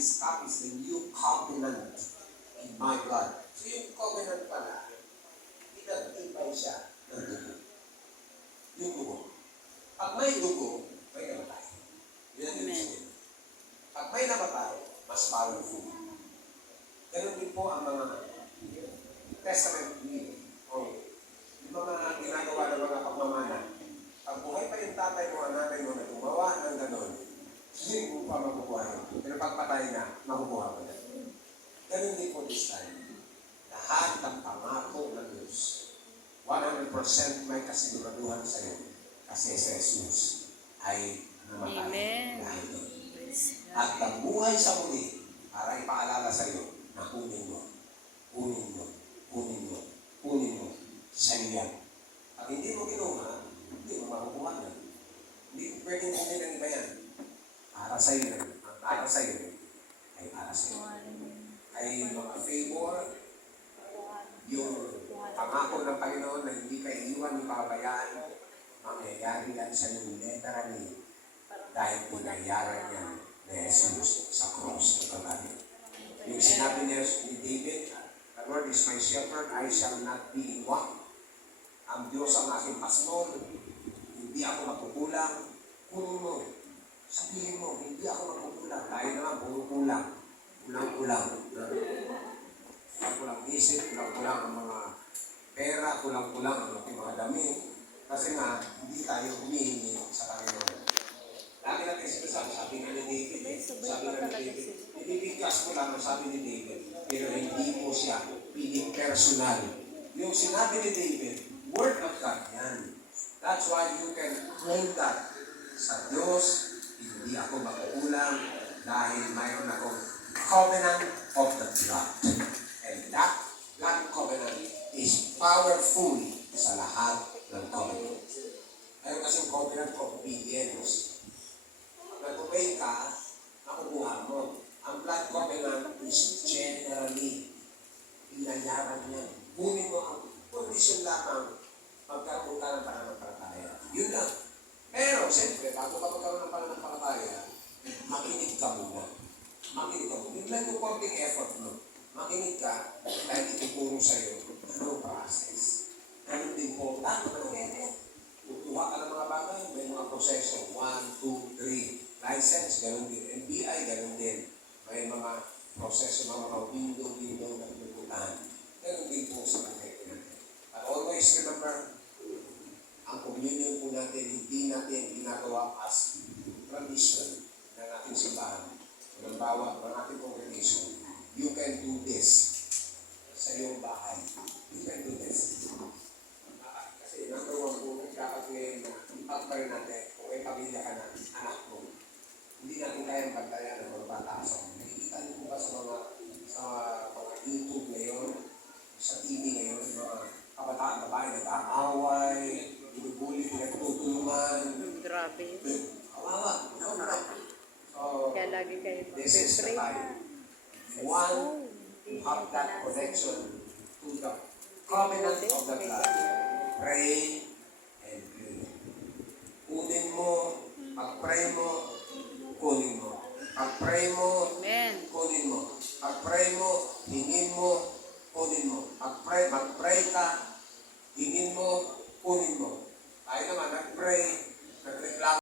this cup is the new covenant in my blood. So yung covenant pala, pinagtibay siya ng dugo. Yung dugo. Pag may dugo, may namatay. Yun ang ibig sabihin. Pag may namatay, mas powerful. Ganun din po ang mga testament will o yung mga ginagawa ng mga pagmamana. Pag buhay pa yung tatay mo, ang nanay mo na gumawa ng gano'n, hindi mo pa makukuha yun. Pero pag patay na, makukuha mo na. Ganun din po this time. Lahat ng pangako ng Diyos, 100% may kasiguraduhan sa iyo. Kasi si Jesus ay namatay dahil doon. At nabuhay sa muli para ipaalala sa iyo na kunin mo, kunin mo, kunin mo, kunin mo sa iyo yan. Pag hindi mo kinuha, hindi mo makukuha na. Hindi mo pwedeng kunin ang iba yan. Para sa iyo yan. Ang para sa iyo ay para sa iyo. Ay mga favor, yung pangako ng Panginoon na hindi ka iiwan ni pabayaan, mangyayari yan sa iyo literally dahil pinayaran niya ni Jesus sa cross ng Kalbaryo. Yung sinabi niya ni David, the Lord is my shepherd, I shall not be in want. Ang Diyos ang aking pastor, hindi ako magkukulang. Kunin mo, sabihin mo, hindi ako magkukulang. Dahil naman, puro kulang. Kulang-kulang. Kulang-kulang isip, kulang-kulang ang mga pera, kulang-kulang ang mga damit. Kasi nga, hindi tayo humihingi sa Panginoon. Lagi natin sinasabi, sabi nga ni David, ibibigkas ko lang ang sabi ni David, pero hindi po siya piling personal. Yung sinabi ni David, word of God yan. That's why you can claim that sa Diyos, hindi ako makukulang dahil mayroon akong covenant of the blood. And that blood covenant is powerful sa lahat ng covenant. Mayroon kasing covenant of obedience. Nag-obey ka, nakukuha mo. Ang blood covenant is generally inayaran niya. Kunin mo ang kondisyon lamang magkaroon ka ng pananampalataya. Yun lang. Pero, siyempre, bago ka magkaroon ng pananampalataya, makinig ka muna. Makinig ka muna. Yung lang yung konting effort mo. Makinig ka dahil ituturo sa'yo anong process. Ganun din po, ano ganyan? Kukuha ka ng mga bagay, may mga proseso. 1, 2, 3. License, ganun din. NBI, ganun din. May mga proseso, mga window na pinupuntahan. Ganun din po sa buhay natin. But always remember, ang communion po natin, hindi natin ginagawa as tradition ng ating simbahan. Ng bawat ng ating congregation. You can do this sa iyong bahay. You can do this. Kasi number one po, dapat ngayon na ipag-pray natin kung may pamilya ka na, anak mo. Hindi natin kayang bantayan ng mga bata. So, nakikita niyo po ba sa mga YouTube ngayon, sa TV ngayon, mga kabataan babae nag-aaway, binubuli, pinagtutulungan. Grabe. Kawawa. So, kaya lagi kayo this is the time. You want to have that connection to the covenant of the blood. Pray and pray. Kunin mo, pag-pray